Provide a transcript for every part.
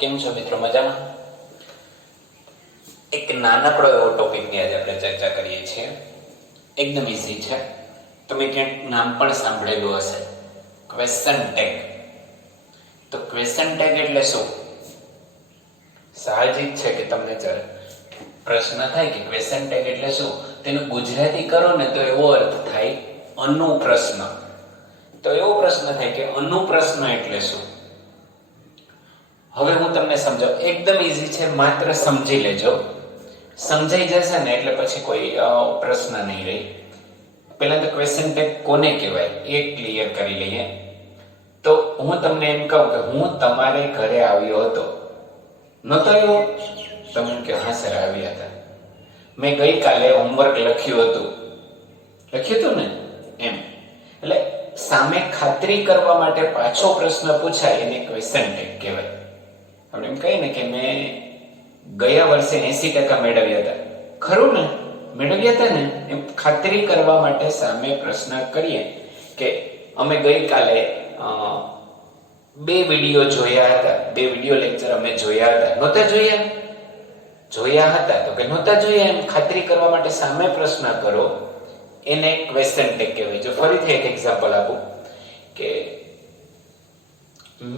કેમ છો મિત્રો? મજામાં? એક નાનકડો એવો ટોપિકની આજે આપણે ચર્ચા કરીએ છીએ. એકદમ ઈઝી છે. તમે ક્યાંક નામ પણ સાંભળેલું હશે, ક્વેશ્ચન ટેગ. તો ક્વેશ્ચન ટેગ એટલે શું? સાહજિક છે કે તમને પ્રશ્ન થાય કે ક્વેશ્ચન ટેગ એટલે શું, તેનું ગુજરાતી કરો ને તો એવો અર્થ થાય અનુપ્રશ્ન. તો એવો પ્રશ્ન થાય કે અનુપ્રશ્ન એટલે શું. હવે હું તમને સમજાવું. એકદમ ઈઝી છે, માત્ર સમજી લેજો. સમજાઈ જશે ને એટલે પછી કોઈ પ્રશ્ન નહીં રહે. પહેલા તો ક્વેશ્ચન ટેગ કોને કહેવાય એ ક્લિયર કરી લઈએ. તો હું તમને એમ કહું કે હું તમારે ઘરે આવ્યો હતો. નહોતો આવ્યો? તમે કે હા સર આવ્યા હતા. મેં ગઈકાલે હોમવર્ક લખ્યું હતું ને એમ. એટલે સામે ખાતરી કરવા માટે પાછો પ્રશ્ન પૂછાય એને ક્વેશ્ચન ટેગ કહેવાય. આપણે એમ કહીએ ને કે મેં ગયા વર્ષે 80% મેળવ્યા હતા. ખરું ને? મેળવ્યા હતા ને? એમ ખાતરી કરવા માટે સામે પ્રશ્ન કરીએ કે અમે ગઈકાલે 2 વિડીયો જોયા હતા, 2 વિડીયો લેક્ચર અમે જોયા હતા. નહોતા જોયા? જોયા હતા. તો કે નહોતા જોયા, એમ ખાતરી કરવા માટે સામે પ્રશ્ન કરો એને ક્વેશ્ચન ટેગ કહેવાય. જો ફરીથી એક એક્ઝામ્પલ આપું કે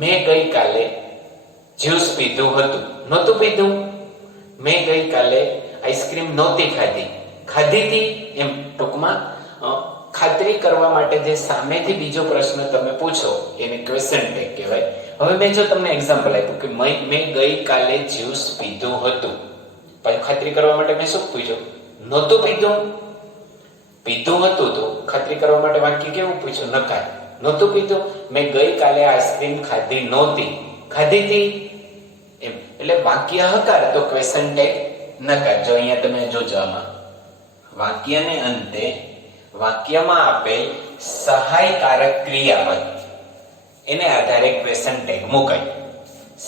મેં ગઈકાલે જ્યુસ પીધું હતું. નહોતું પીધું? મેં ગઈકાલે આઈસ્ક્રીમ નહોતી ખાધી, ખાધી હતી. એમ ટૂંકમાં ખાતરી કરવા માટે જે સામેથી બીજો પ્રશ્ન તમે પૂછો એને ક્વેશ્ચન ટેગ કહેવાય. હવે મેં જો તમને એક્ઝામ્પલ આપ્યું કે મેં ગઈકાલે જ્યુસ પીધું હતું, પછી ખાતરી કરવા માટે મેં શું પૂછ્યું? નહોતું પીધું? પીધું હતું તો ખાતરી કરવા માટે વાક્ય કેવું પૂછ્યું? નકાર. નહોતું પીધું. મેં ગઈકાલે આઈસ્ક્રીમ ખાધી નહોતી, ખાધી હતી. એમ એટલે વાક્ય હકાર તો ક્વેશ્ચન ટેગ નકાર. જો અહીંયા તમે જોજો, આમાં વાક્યને અંતે વાક્યમાં આપેલ સહાયકારક ક્રિયાપદ એને આધારે ક્વેશ્ચન ટેગ મુકાય.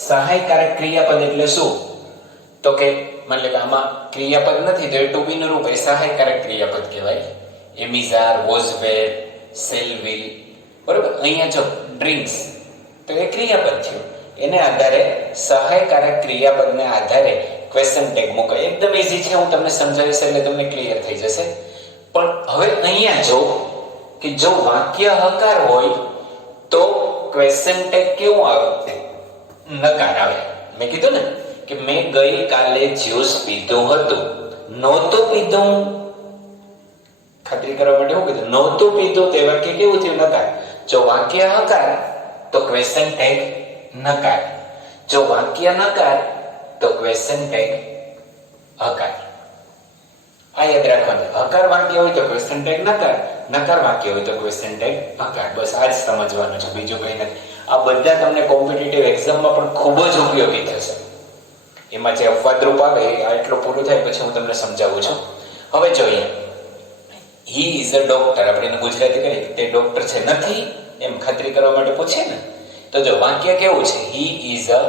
સહાયકારક ક્રિયાપદ એટલે શું? તો કે મતલબ કે આમાં ક્રિયાપદ નથી તો એ ટુ બી નું રૂપ, એ સહાયકારક ક્રિયાપદ કહેવાય. એમિઝાર, વોઝ વેર, સેલ વિલ. બરોબર? અહીંયા જો ડ્રિંક્સ તો એ ક્રિયાપદ થયું. એને આધારે સહાયકારક ક્રિયાપદને આધારે ક્વેશ્ચન ટેગ મુકાય. એકદમ ઈઝી છે, હું તમને સમજાવીશ એટલે તમને ક્લિયર થઈ જશે. પણ હવે અહીંયા જો કે જો વાક્ય હકાર હોય તો ક્વેશ્ચન ટેગ કેવું આવે? નકાર આવે. મેં કીધું ને કે મેં ગઈકાલે જ્યુસ પીધું હતું, નહોતું પીધું. ખાતરી કરવા માટે શું કીધું? નહોતું પીધું. તે વાક્ય કેવું થયું? નકાર. જો વાક્ય હકાર તો ક્વેશ્ચન ટેગ નકાર. જો વાક્ય નકાર તો ક્વેશ્ચન ટેગ હકાર. આ યાદ રાખવાનું. હકાર વાક્ય હોય તો ક્વેશ્ચન ટેગ નકાર, નકાર વાક્ય હોય તો ક્વેશ્ચન ટેગ હકાર. બસ આ જ સમજવાનું છે, બીજું કંઈ નથી. આ બધા તમને કોમ્પિટિટિવ એક્ઝામમાં પણ ખૂબ જ ઉપયોગી થશે. એમાં જે અપવાદરૂપ આવે આ એટલું પૂરું થાય પછી હું તમને સમજાવું છું. હવે જોઈએ, હી ઇઝ અ ડોક્ટર. આપણે એને ગુજરાતી કરીએ તે ડોક્ટર છે. નથી? એમ ખાતરી કરવા માટે પૂછે ને. તો જો વાક્ય કેવું છે? He is a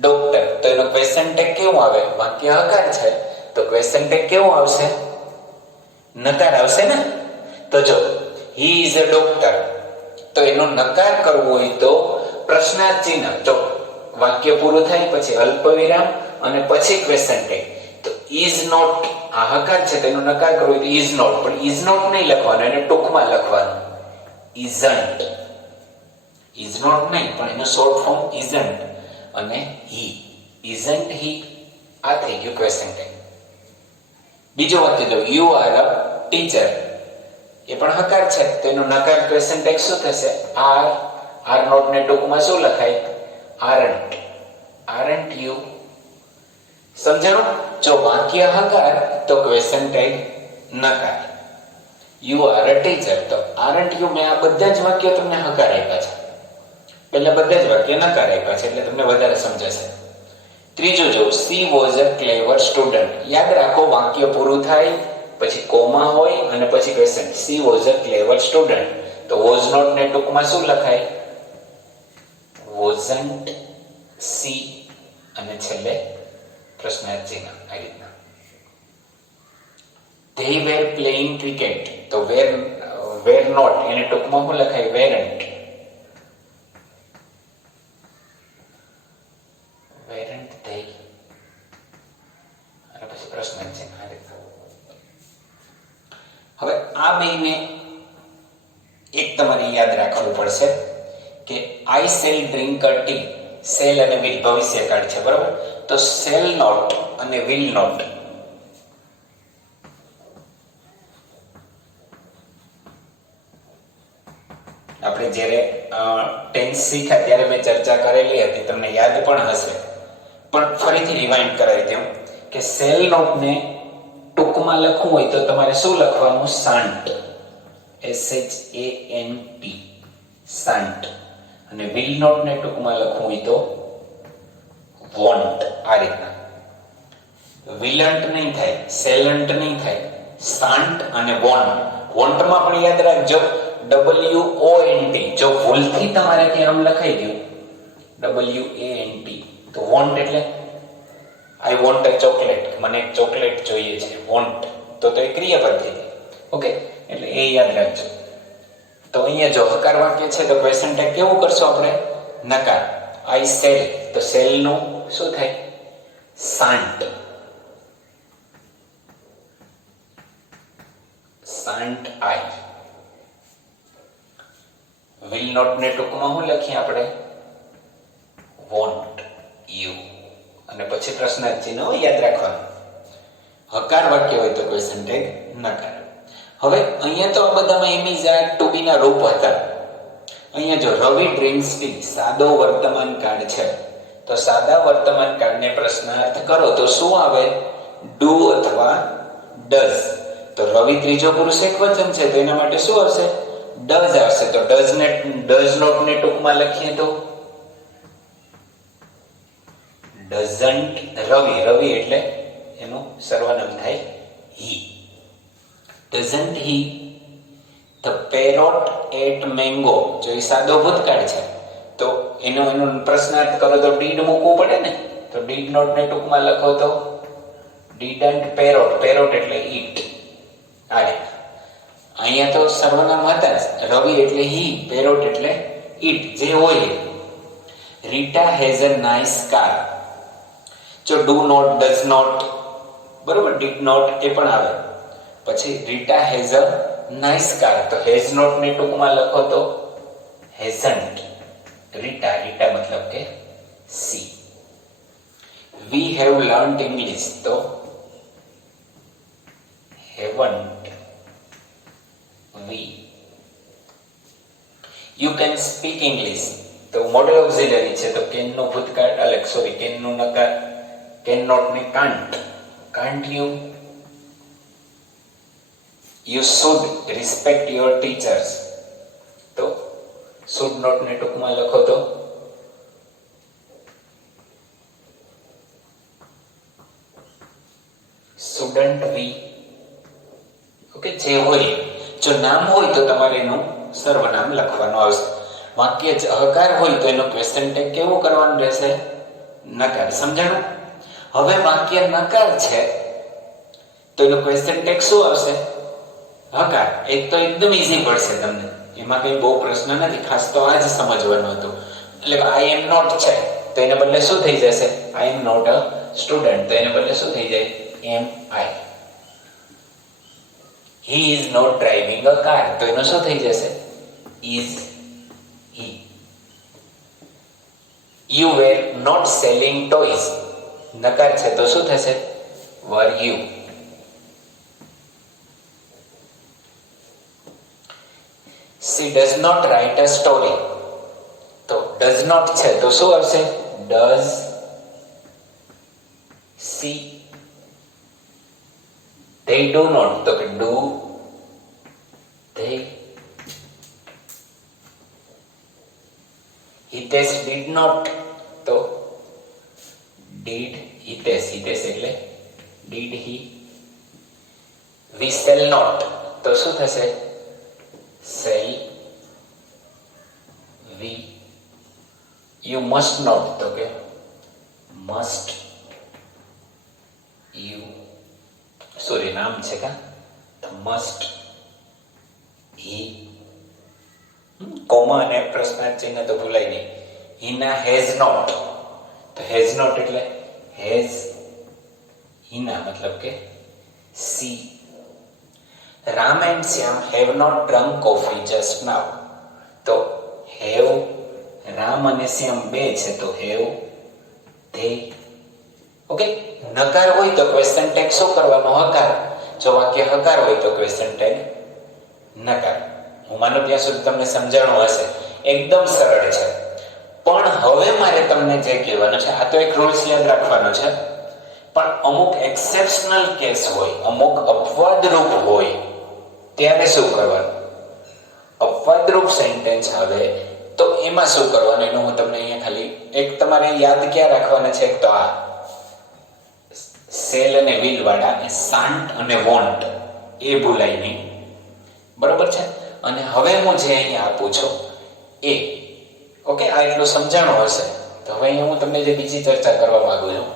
doctor. તો એનો ક્વેશ્ચન ટેગ કેવું આવે? વાક્ય હકાર છે તો ક્વેશ્ચન ટેગ કેવું આવશે? નકાર આવશે ને. તો જો હી ઇઝ અ ડોક્ટર તો એનો નકાર કરવો હોય તો પ્રશ્નાર્થ ચિહ્ન. તો વાક્ય પૂરું થાય પછી અલ્પ વિરામ અને પછી ક્વેશ્ચન ટેગ. તો ઇઝ નોટ આ હકાર છે તો એનો નકાર કરવો હોય તો ઇઝ નોટ. પણ ઇઝ નોટ નહીં લખવાનું, એને ટૂંકમાં લખવાનું ઇઝન્ટ. ઇઝ નોટ નહીં પણ એનું શોર્ટ ફોર્મ ઇઝન્ટ અને હી. ઇઝન્ટ હી. આ થઈ ગયું ક્વેશ્ચન ટેગ. બીજો વાક્ય જો યુ આર અ ટીચર. એ પણ હકાર છે તો એનો નકાર ક્વેશ્ચન ટેગ શું થશે? આર નોટ ને ટૂંકમાં શું લખાય? આરન્ટ. Aren't you. સમજાણું? જો વાક્ય હકાર તો ક્વેશ્ચન ટેગ નકાર. યુ આર અ ટીચર તો આરન્ટ યુ. મેં આ બધા જ વાક્યો તમને હકાર આપ્યા છે, એટલે બધા જ વાક્ય નકાર આપ્યા છે એટલે તમને વધારે સમજાશે. ત્રીજું જો she was a clever student. યાદ રાખો, વાક્ય પૂરું થાય પછી કોમા હોય અને પછી question. She was a clever student તો વોઝ નોટ ને ટૂંકમાં શું લખાય? વોઝન્ટ. સી અને છેલ્લે પ્રશ્નાર્થ ચિહ્ન. આ રીતના. they were playing cricket તો were not એને ટૂંકમાં શું લખાય? weren't. બેને એક તમારે યાદ રાખવું પડશે કે આઈ cell drink a T. Cell અને વિલ ભવિષ્યકાળ છે, બરોબર? તો સેલ નોટ અને વિલ નોટ આપણે જ્યારે ટેન્સ શીખ્યા ત્યારે મેં ચર્ચા કરેલી હતી, તમને યાદ પણ હશે, પણ ફરીથી રિવાઇન્ડ કરાવી દઉં કે સેલ નોટને ટૂંકમાં લખવું હોય તો તમારે શું લખવાનું? સાન્ટ, SHANT, સાન્ટ. અને વિલ નોટને ટૂંકમાં લખવું હોય તો વોન્ટ, આ રીતના. વિલન્ટ નહીં થાય, સેલન્ટ નહીં થાય, સાન્ટ અને વોન્ટ. વોન્ટમાં પણ યાદ રાખજો WONT. જો ભૂલથી તમારે ત્યાં આમ લખાઈ ગયું WANT તો વોન્ટ એટલે આઈ વોન્ટ અ ચોકલેટ, મને એક ચોકલેટ જોઈએ છે. વોન્ટ તો એ ક્રિયાપદ થઈ ગઈ. ઓકે, એટલે એ યાદ રાખજો. તો અહીંયા જો હકાર વાક્ય છે તો ક્વેશ્ચન ટેગ કેવું કરશો આપણે? નકાર. આઈ સેલ, તો સેલ નું શું થાય? સાન્ટ. સાન્ટ આઈ. વિલ નોટ ને ટૂંકમાં શું લખીએ આપણે? Want you. અને પછી પ્રશ્નાર્થ ચિહ્ન યાદ રાખવાનું. હકાર વાક્ય હોય તો ક્વેશ્ચન ટેગ નકાર. હવે અહીંયા તો આ બધામાં એમ ઇઝ આર ટુ બી ના રૂપ હતા. અહીંયા જો રવિ ડ્રિંક્સ ટી સાદો વર્તમાન કાળ છે, તો સાદા વર્તમાન કાળને પ્રશ્નાર્થ કરો તો શું આવે? ડુ અથવા ડઝ. તો રવિ ત્રીજો પુરુષ એકવચન છે તો એના માટે શું આવશે? ડઝ આવશે. તો ડઝ નોટ ને ટૂંકમાં લખીએ તો ડઝન્ટ રવિ. રવિ એટલે એનું સર્વનામ થાય he. Doesn't he the parrot eat mango. જો એ સાદો ભૂતકાળ છે તો એનો પ્રશ્નાર્થ કરો તો ડીડ મૂકવું પડે ને. તો ડીડ નોટ ને ટૂંકમાં લખો તો ડીડન્ટ પેરોટ. પેરોટ એટલે ઈટ. આ રીતે અહીંયા તો સર્વનામ હતા જ. રવિ એટલે હી, પેરોટ એટલે ઈટ, જે હોય. Rita has a nice car. જો ડુ નોટ, ડઝ નોટ, બરોબર, ડીડ નોટ એ પણ આવે. પછી Rita has a nice car, તો હેઝ નોટ ને ટૂંકમાં લખો તો હેઝન્ટ. રીટા, રીટા મતલબ કે she. We have learnt English, તો haven't we. You can speak English, તો મોડલ ઓક્ઝિલરી છે તો કેન નું ભૂતકાળ, કેન નું નકાર. કેન નોટ ને can't. Can't you. You should respect your teachers, તો should not ને ટૂંકમાં લખો તો shouldn't we. ઓકે, જે હોય. જો નામ હોય તો તમારે એનું સર્વનામ લખવાનું આવશે. વાક્ય જ હકાર હોય તો એનો ક્વેશ્ચન ટેગ કેવો કરવાનું રહેશે? નકાર. સમજાણું? હવે વાક્ય નકાર છે તો એનો ક્વેશ્ચન ટેગ શું આવશે? હકાર. એક તો એકદમ ઈઝી પડશે તમને, એમાં કઈ બહુ પ્રશ્ન નથી. ખાસ તો આ જ સમજવાનું હતું. એટલે આઈ એમ નોટ છે તો એને બદલે શું થઈ જશે? આઈ એમ નોટ અ સ્ટુડન્ટ, તો એને બદલે શું થઈ જાય? Am I. He is not driving a car, તો એનો શું થઈ જશે? Is he. You were not selling toys, નકાર છે તો શું થશે? Were you. She does not write a story, તો does not છે તો શું આવશે? Does she. They do not, તો કે do they. Hitesh did not, તો did Hitesh. Hitesh એટલે did he. We shall not, તો શું થશે? Shall we. You must not, તો કે must you. સોરી, નામ છે કા, તો must he. કોમા અને પ્રશ્નાર્થ ચિહ્ન તો ભૂલાય નહીં. હિના હેઝ નોટ, તો હેઝ નોટ એટલે હેઝ હિના મતલબ કે she. Ram and Shyam have not drunk coffee just now. તો હેવ, રામ અને શ્યામ બે છે તો હેવ ધે. ઓકે, નકાર હોય તો ક્વેશ્ચન ટેગ શું કરવાનો? હકાર. જો વાક્ય હકાર હોય તો ક્વેશ્ચન ટેગ નકાર. હું માનું ત્યાં સુધી તમને સમજાણું હશે. એકદમ સરળ છે. પણ હવે મારે તમને જે કહેવાનું છે, આ તો એક રૂલ્સ યાદ રાખવાનો છે, પણ અમુક એક્સેપ્શનલ કેસ હોય, અમુક અપવાદરૂપ હોય, ત્યારે શું કરવાનું? અપવાદરૂપ સેન્ટેન્સ આવે તો એમાં શું કરવાનું એનું હું તમને અહીંયા ખાલી એક તમારે યાદ ક્યાં રાખવાના છે? એક તો આ સેલ અને વિલ વાળા, સાન્ટ અને વોન્ટ, એ ભૂલાય નહીં. બરોબર છે? અને હવે હું જે અહીંયા આપું છું એ ઓકે, આ એટલું સમજાણું હશે. તો હવે અહીંયા હું તમને જે બીજી ચર્ચા કરવા માંગુ છું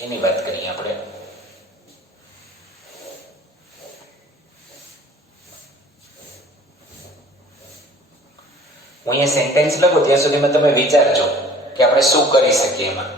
એની વાત કરીએ આપણે. હું અહીંયા સેન્ટેન્સ લખું ત્યાં સુધીમાં તમે વિચારજો કે આપણે શું કરી શકીએ એમાં.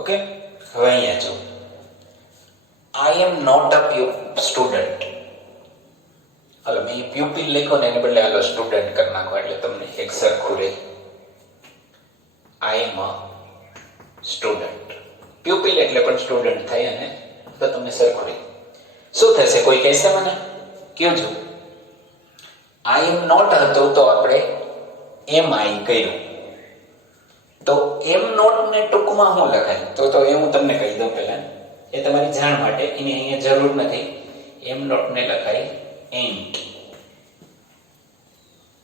ઓકે, હવે અહીંયા જો આઈ એમ નોટ અ સ્ટુડન્ટ. હાલો, મેં પ્યુપિલ લખ્યો ને એને બદલે હાલો સ્ટુડન્ટ કરી નાખો એટલે તમને એક સરખું રહે. આઈ એમ અ સ્ટુડન્ટ. પ્યુપિલ એટલે પણ સ્ટુડન્ટ થાય અને તો તમને સરખું રહે. શું થશે? કોઈ કહેશે મને? કયો છું આઈ એમ નોટ હતું તો આપણે એમ આઈ કર્યું. તો એમ નોટ ને ટૂંકમાં શું લખાય? તો એ હું તમને કહી દઉં પહેલા, એ તમારી જાણ માટે, એની અહીંયા જરૂર નથી. એમ નોટ ને લખાય એન્ટ.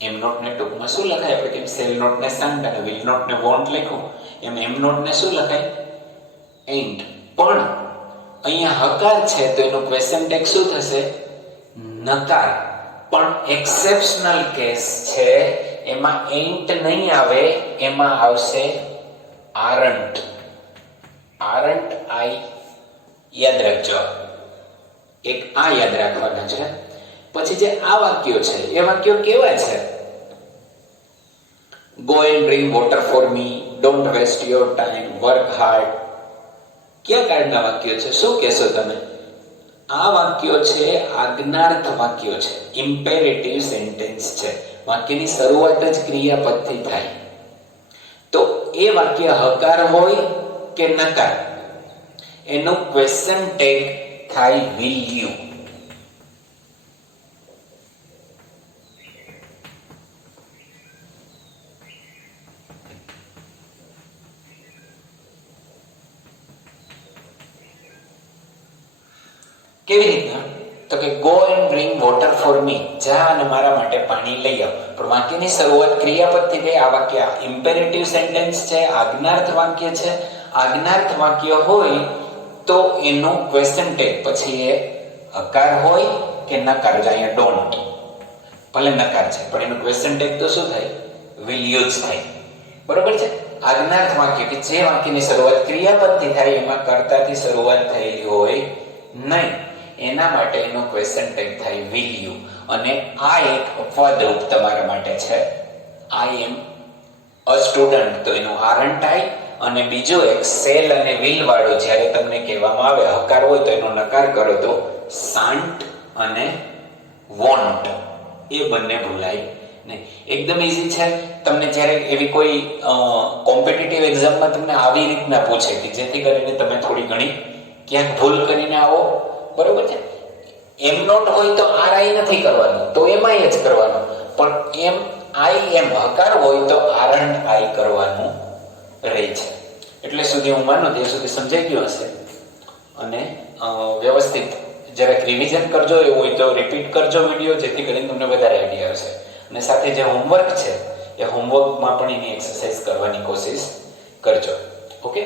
એમ નોટ ને ટૂંકમાં શું લખાય? આપણે કેમ સેલ નોટ ને સાન્ટ અને વિલ નોટ ને વોન્ટ લખ્યું એમ નોટ ને શું લખાય? એન્ટ. પણ અહીંયા હકાર છે તો એનું ક્વેશ્ચન ટેગ શું થશે? નકાર. પણ એક્સેપ્શનલ કેસ છે, એમાં એન્ટ નહીં આવે, એમાં આવશે આરન્ટ. આરન્ટ આઈ યાદ રાખજો. એક આ યાદ રાખવાના છે. પછી જે આ વાક્યો છે એ વાક્યો કેવા છે? Go and drink water for me, don't waste your time, work hard. કયા કાળના વાક્યો છે? શું કહેશો તમે? આ વાક્યો છે આજ્ઞાર્થ વાક્યો છે, ઇમ્પેરેટિવ સેન્ટેન્સ છે. વાક્યની શરૂઆત જ ક્રિયાપદથી થાય. તો એ વાક્ય હકાર હોય કે નકાર, એનું ક્વેશ્ચન ટેગ થાય will you. કેવી રીતના? તો કે go and drink water for મી, જા અને મારા માટે પાણી લઈ આવ. પણ વાક્યની શરૂઆત ક્રિયાપદથી થઈ. આ વાક્ય ઇમ્પેરેટિવ સેન્ટેન્સ છે, આજ્ઞાર્થ વાક્ય છે. આજ્ઞાર્થ વાક્ય હોય તો એનું ક્વેશ્ચન ટેગ પછી એ હકાર હોય કે નકાર. અહીંયા ડોન્ટ ભલે નકાર છે પણ એનું ક્વેશ્ચન ટેગ તો શું થાય? will you જ થાય. બરોબર છે? આજ્ઞાર્થ વાક્ય કે જે વાક્યની શરૂઆત ક્રિયાપદથી થાય, એમાં કર્તાથી શરૂઆત થયેલી હોય નહીં, એના માટે એનો ક્વેશ્ચન ટેગ થાય will you. અને આ એક અપવાદરૂપ તમારા માટે છે. આઈ એમ અ સ્ટુડન્ટ, તો એનું આરન્ટ આઈ અને બીજું એક સેલ અને વિલ વાળું જ્યારે તમને કહેવામાં આવે હકાર હોય તો એનો નકાર કરો તો શાન્ટ અને વોન્ટ, એ બંને ભૂલાય નહીં. એકદમ ઈઝી છે. તમને જ્યારે એવી કોઈ કોમ્પિટિટિવ એક્ઝામમાં તમને આવી રીતના પૂછે કે જેથી કરીને તમે થોડી ઘણી ક્યાંક ભૂલ કરીને આવો, બરોબર છે. એમ નોટ હોય તો આર આઈ નથી કરવાનું, તો એમ આઈ જ કરવાનું. પણ એમ આઈ એમ હકાર હોય તો આર એન્ડ આઈ કરવાનું રહે છે. એટલે સુધી હું માનું ત્યાં સુધી સમજાઈ ગયું હશે. અને વ્યવસ્થિત જરાક રિવિઝન કરજો, એવું હોય તો રિપીટ કરજો વિડીયો, જેથી કરીને તમને વધારે આઈડિયા આવશે. અને સાથે જે હોમવર્ક છે એ હોમવર્કમાં પણ એની એક્સરસાઇઝ કરવાની કોશિશ કરજો. ઓકે.